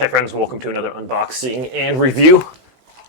Hey friends, welcome to another unboxing and review.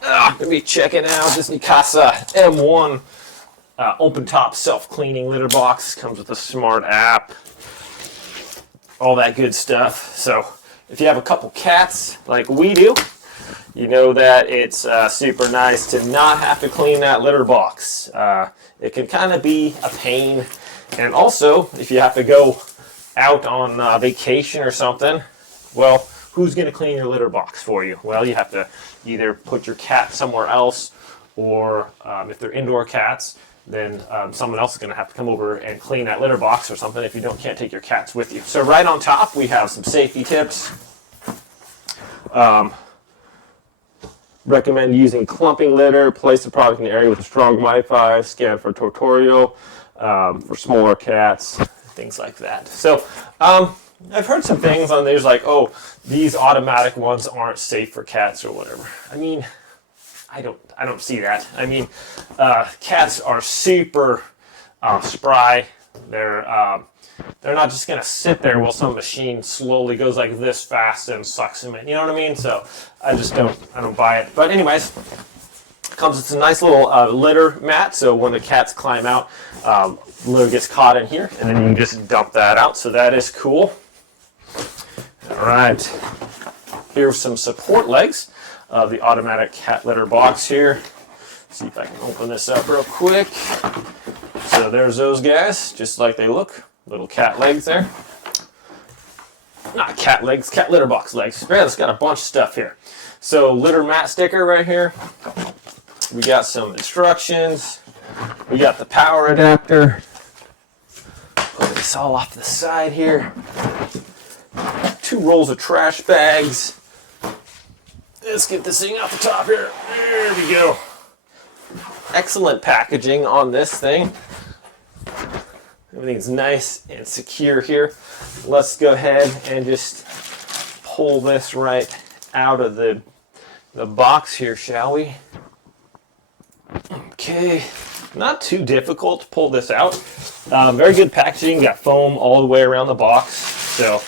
I'm going to be checking out this Neakasa M1 open top self-cleaning litter box. Comes with a smart app, all that good stuff. So if you have a couple cats like we do, you know that it's super nice to not have to clean that litter box. It can kind of be a pain. And also, if you have to go out on vacation or something, well, who's going to clean your litter box for you? Well, you have to either put your cat somewhere else, or if they're indoor cats, then someone else is going to have to come over and clean that litter box or something if you can't take your cats with you. So right on top, we have some safety tips. Recommend using clumping litter. Place the product in an area with strong Wi-Fi. Scan for tutorial for smaller cats, things like that. So I've heard some things on there's like, oh, these automatic ones aren't safe for cats or whatever. I mean, I don't see that. I mean, cats are super spry. They're not just gonna sit there while some machine slowly goes like this fast and sucks them in. You know what I mean? So I don't buy it. But anyways, comes with a nice little litter mat. So when the cats climb out, litter gets caught in here, and then you can just dump that out. So that is cool. All right, here's some support legs of the automatic cat litter box here. See if I can open this up real quick. So there's those guys, just like they look. Little cat legs there. Not cat legs, cat litter box legs. Man, it's got a bunch of stuff here. So litter mat sticker right here. We got some instructions. We got the power adapter. Put this all off the side here. 2 rolls of trash bags. Let's get this thing off the top here. There we go. Excellent packaging on this thing. Everything's nice and secure here. Let's go ahead and just pull this right out of the box here, shall we? Okay, not too difficult to pull this out. Very good packaging. Got foam all the way around the box, so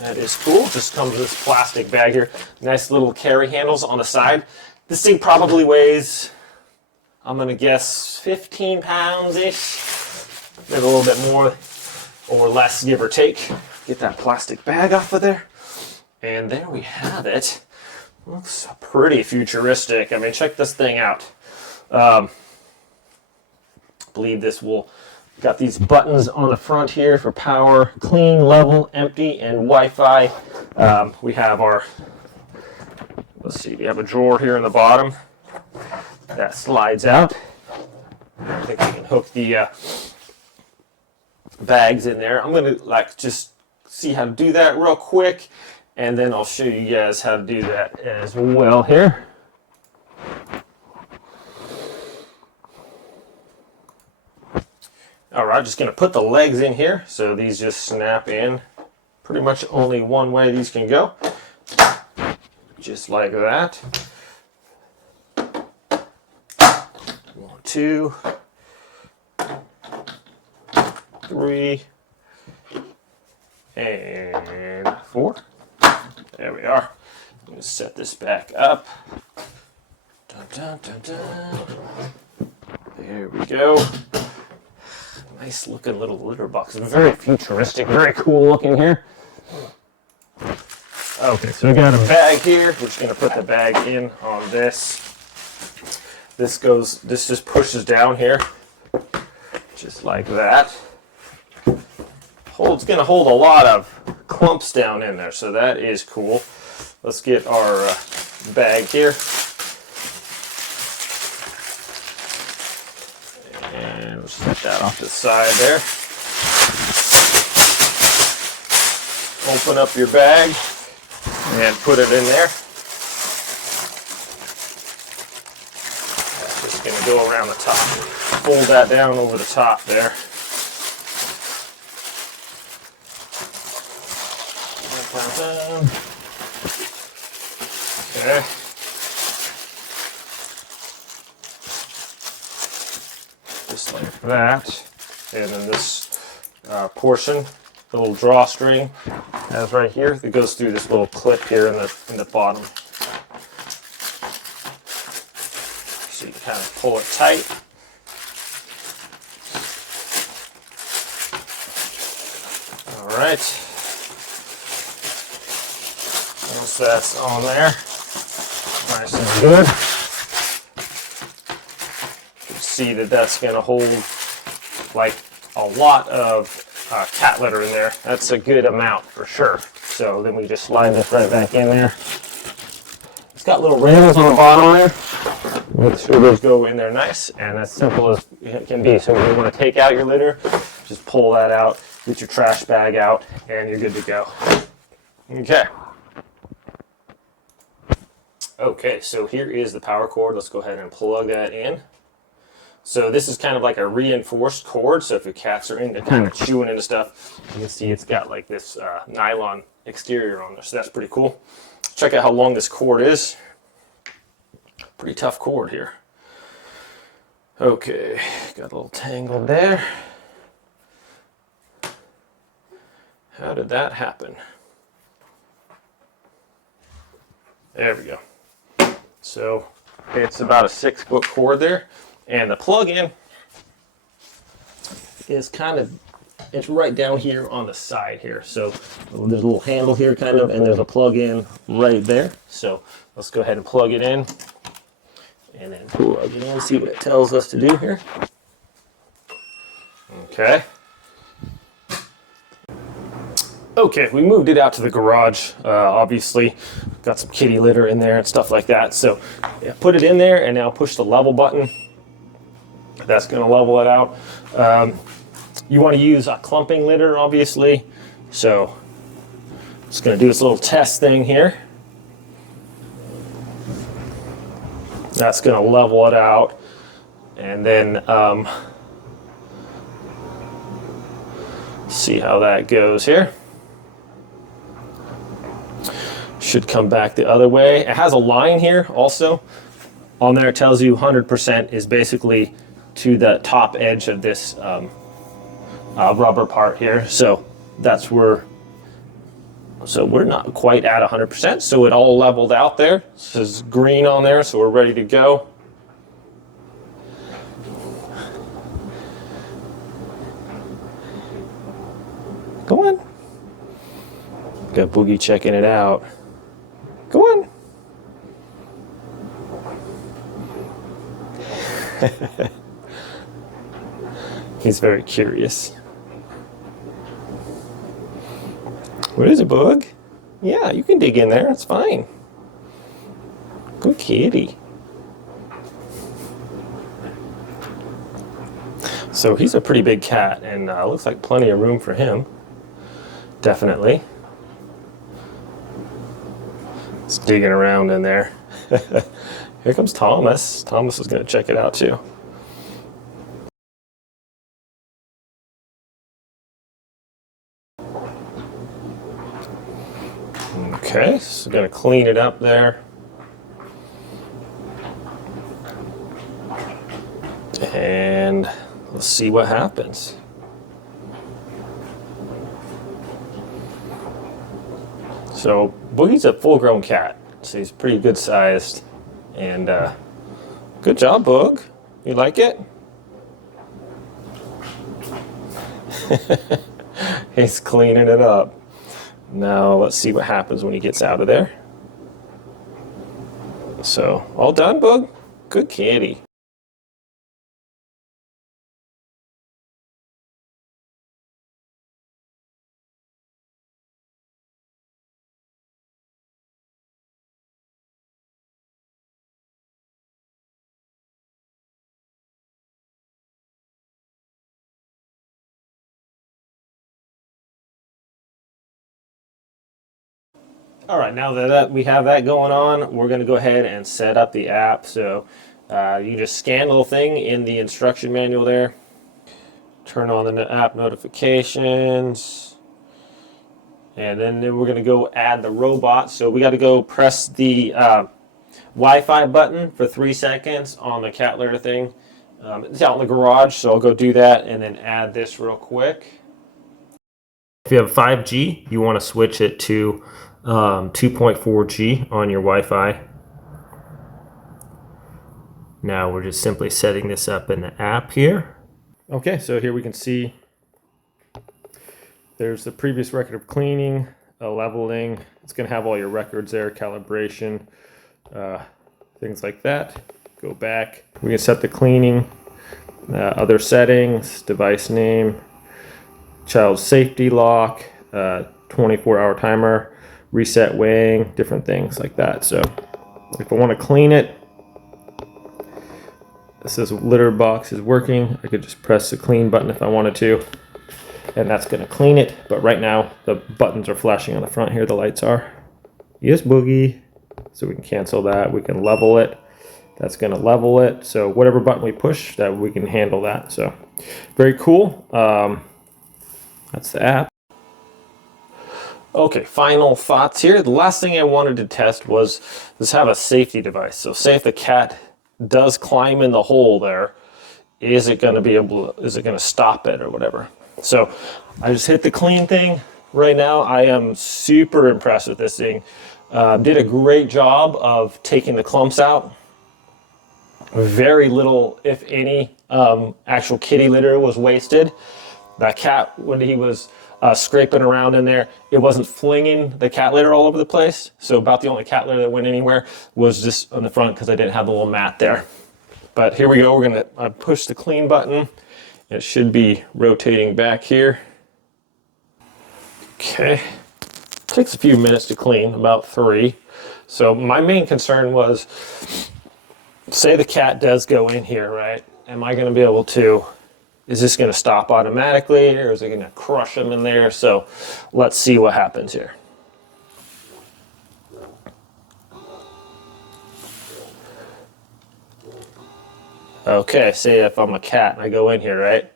that is cool. Just comes with this plastic bag here. Nice little carry handles on the side. This thing probably weighs, I'm gonna guess, 15 pounds-ish. Maybe a little bit more or less, give or take. Get that plastic bag off of there. And there we have it. Looks pretty futuristic. I mean, check this thing out. I believe this will, got these buttons on the front here for power, clean, level, empty, and Wi-Fi. We have our, let's see, we have a drawer here in the bottom that slides out. I think we can hook the bags in there. I'm gonna just see how to do that real quick, and then I'll show you guys how to do that as well here. All right, just gonna put the legs in here. So these just snap in. Pretty much only one way these can go. Just like that. 1, 2, 3, and 4. There we are. I'm going to set this back up. Dun, dun, dun, dun. There we go. Nice looking little litter box. Very futuristic, very cool looking here. Okay, so we got a bag here. We're just going to put the bag in on this. This just pushes down here, just like that. It's going to hold a lot of clumps down in there, so that is cool. Let's get our bag here. And we'll set that off to the side there. Open up your bag and put it in there. Just going to go around the top. Fold that down over the top there. Okay. Just like that. And then this portion, little drawstring, has right here that goes through this little clip here in the bottom. So you kind of pull it tight. All right. Once that's on there, nice and good. You can see that that's going to hold like a lot of cat litter in there. That's a good amount for sure. So then we just slide this right back in there. It's got little rails on the bottom there. Make sure those go in there nice, and as simple as it can be. So when you want to take out your litter, just pull that out, get your trash bag out, and you're good to go. Okay. Okay, so here is the power cord. Let's go ahead and plug that in. So this is kind of like a reinforced cord, so if your cats are into kind of chewing into stuff, you can see it's got like this nylon exterior on there, so that's pretty cool. Check out how long this cord is. Pretty tough cord here. Okay, got a little tangled there. How did that happen? There we go. So it's about a 6-foot cord there. And the plug-in is kind of, it's right down here on the side here. So there's a little handle here kind of, and there's a plug-in right there. So let's go ahead and plug it in. And then plug it in, see what it tells us to do here. Okay. Okay, we moved it out to the garage. Obviously, got some kitty litter in there and stuff like that. So yeah, put it in there and now push the level button. That's going to level it out. You want to use a clumping litter, obviously. So just going to do this little test thing here. That's going to level it out. And then see how that goes here. Should come back the other way. It has a line here also. On there it tells you 100% is basically to the top edge of this rubber part here. So that's where, so we're not quite at 100%. So it all leveled out there. This is green on there, so we're ready to go. Go on. Got Boogie checking it out. Go on. He's very curious. What is it, Bug? Yeah, you can dig in there. It's fine. Good kitty. So he's a pretty big cat, and looks like plenty of room for him. Definitely. It's digging around in there. Here comes Thomas. Thomas is going to check it out too. Okay, so going to clean it up there. And let's see what happens. So Boogie's a full-grown cat, so he's pretty good sized. And good job, Boog. You like it? He's cleaning it up. Now let's see what happens when he gets out of there. So all done, Boog? Good kitty. All right, now that we have that going on, we're going to go ahead and set up the app. So you just scan the little thing in the instruction manual there. Turn on the app notifications. And then we're going to go add the robot. So we got to go press the Wi-Fi button for 3 seconds on the cat litter thing. It's out in the garage, so I'll go do that and then add this real quick. If you have 5G, you want to switch it to 2.4G on your Wi-Fi. Now we're just simply setting this up in the app here. Okay, so here we can see there's the previous record of cleaning, leveling. It's going to have all your records there, calibration, things like that. Go back. We can set the cleaning, other settings, device name, child safety lock, 24-hour timer, reset weighing, different things like that. So if I want to clean it, it says litter box is working. I could just press the clean button if I wanted to, and that's going to clean it. But right now the buttons are flashing on the front here. The lights are. Yes, Boogie. So we can cancel that. We can level it. That's going to level it. So whatever button we push, that we can handle that. So very cool. That's the app. Okay, final thoughts here. The last thing I wanted to test was just have a safety device. So say if the cat does climb in the hole there, is it going to stop it or whatever? So I just hit the clean thing. Right now I am super impressed with this thing. Did a great job of taking the clumps out. Very little, if any, actual kitty litter was wasted. That cat, when he was scraping around in there, it wasn't flinging the cat litter all over the place. So about the only cat litter that went anywhere was just on the front because I didn't have the little mat there. But here we go. We're going to push the clean button. It should be rotating back here. Okay. Takes a few minutes to clean, about 3. So my main concern was, say the cat does go in here, right? Am I going to be able to, is this going to stop automatically, or is it going to crush them in there? So let's see what happens here. Okay, say if I'm a cat and I go in here, right?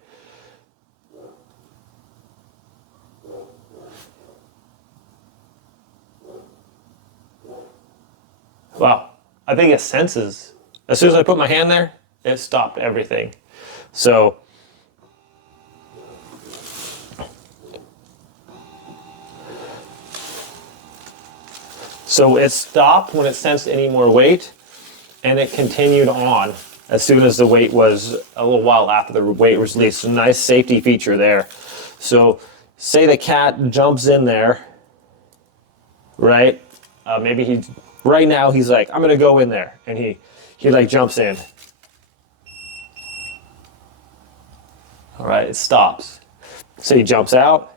Wow, I think it senses. As soon as I put my hand there, it stopped everything. So it stopped when it sensed any more weight, and it continued on as soon as the weight was a little while after the weight was released. A nice safety feature there. So say the cat jumps in there, right? Maybe right now he's like, I'm gonna go in there, and he like jumps in. All right, it stops. So he jumps out.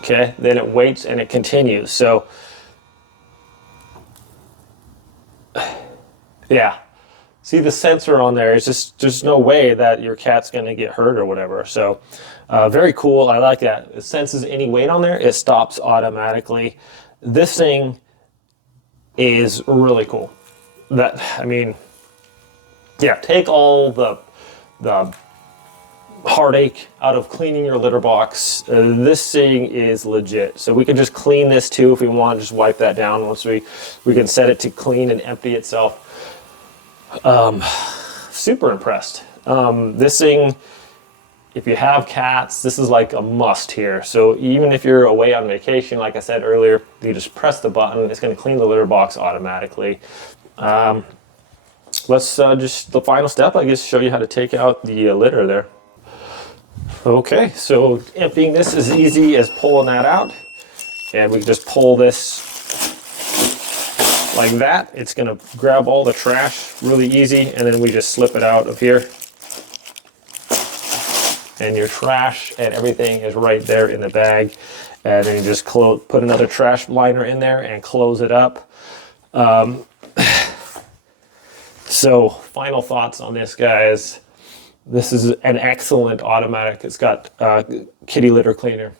Okay, then it waits and it continues. So, yeah. See the sensor on there, it's just, there's no way that your cat's gonna get hurt or whatever. So, very cool, I like that. It senses any weight on there, it stops automatically. This thing is really cool. That, I mean, yeah, take all the heartache out of cleaning your litter box. This thing is legit. So we can just clean this too if we want, just wipe that down once we can set it to clean and empty itself. Super impressed. This thing, if you have cats, this is like a must here. So even if you're away on vacation, like I said earlier, you just press the button, it's going to clean the litter box automatically. Let's just, the final step, I guess, show you how to take out the litter there. Okay, so emptying this is easy as pulling that out, and we can just pull this like that. It's going to grab all the trash really easy, and then we just slip it out of here, and your trash and everything is right there in the bag. And then you just put another trash liner in there and close it up. So final thoughts on this, guys. This is an excellent automatic. It's got kitty litter cleaner.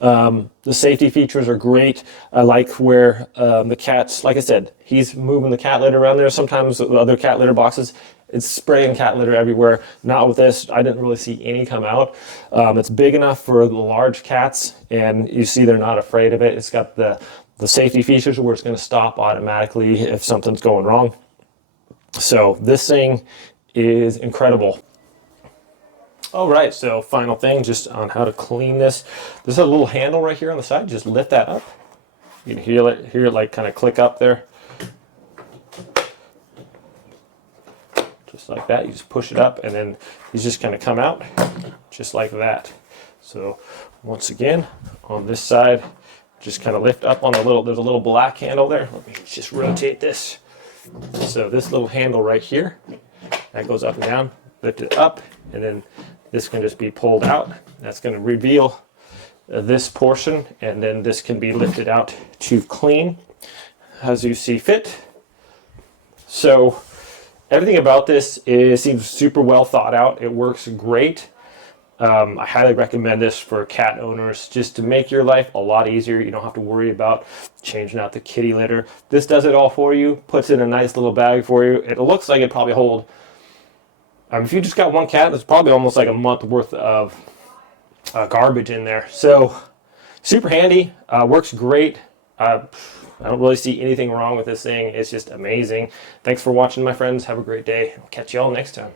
The safety features are great. I like where the cat's, like I said, he's moving the cat litter around there. Sometimes with other cat litter boxes, it's spraying cat litter everywhere. Not with this. I didn't really see any come out. It's big enough for the large cats, and you see they're not afraid of it. It's got the safety features where it's going to stop automatically if something's going wrong. So this thing is incredible. All right, so final thing just on how to clean this. There's a little handle right here on the side. Just lift that up. You can hear it like kind of click up there. Just like that. You just push it up and then these just kind of come out just like that. So once again, on this side, just kind of lift up on the little, there's a little black handle there. Let me just rotate this. So this little handle right here, that goes up and down, lift it up, and then this can just be pulled out. That's going to reveal this portion, and then this can be lifted out to clean as you see fit. So everything about this seems super well thought out. It works great. I highly recommend this for cat owners just to make your life a lot easier. You don't have to worry about changing out the kitty litter. This does it all for you, puts it in a nice little bag for you. It looks like it probably hold, if you just got one cat, it's probably almost like a month worth of garbage in there. So super handy, works great. I don't really see anything wrong with this thing. It's just amazing. Thanks for watching, my friends. Have a great day. I'll catch you all next time.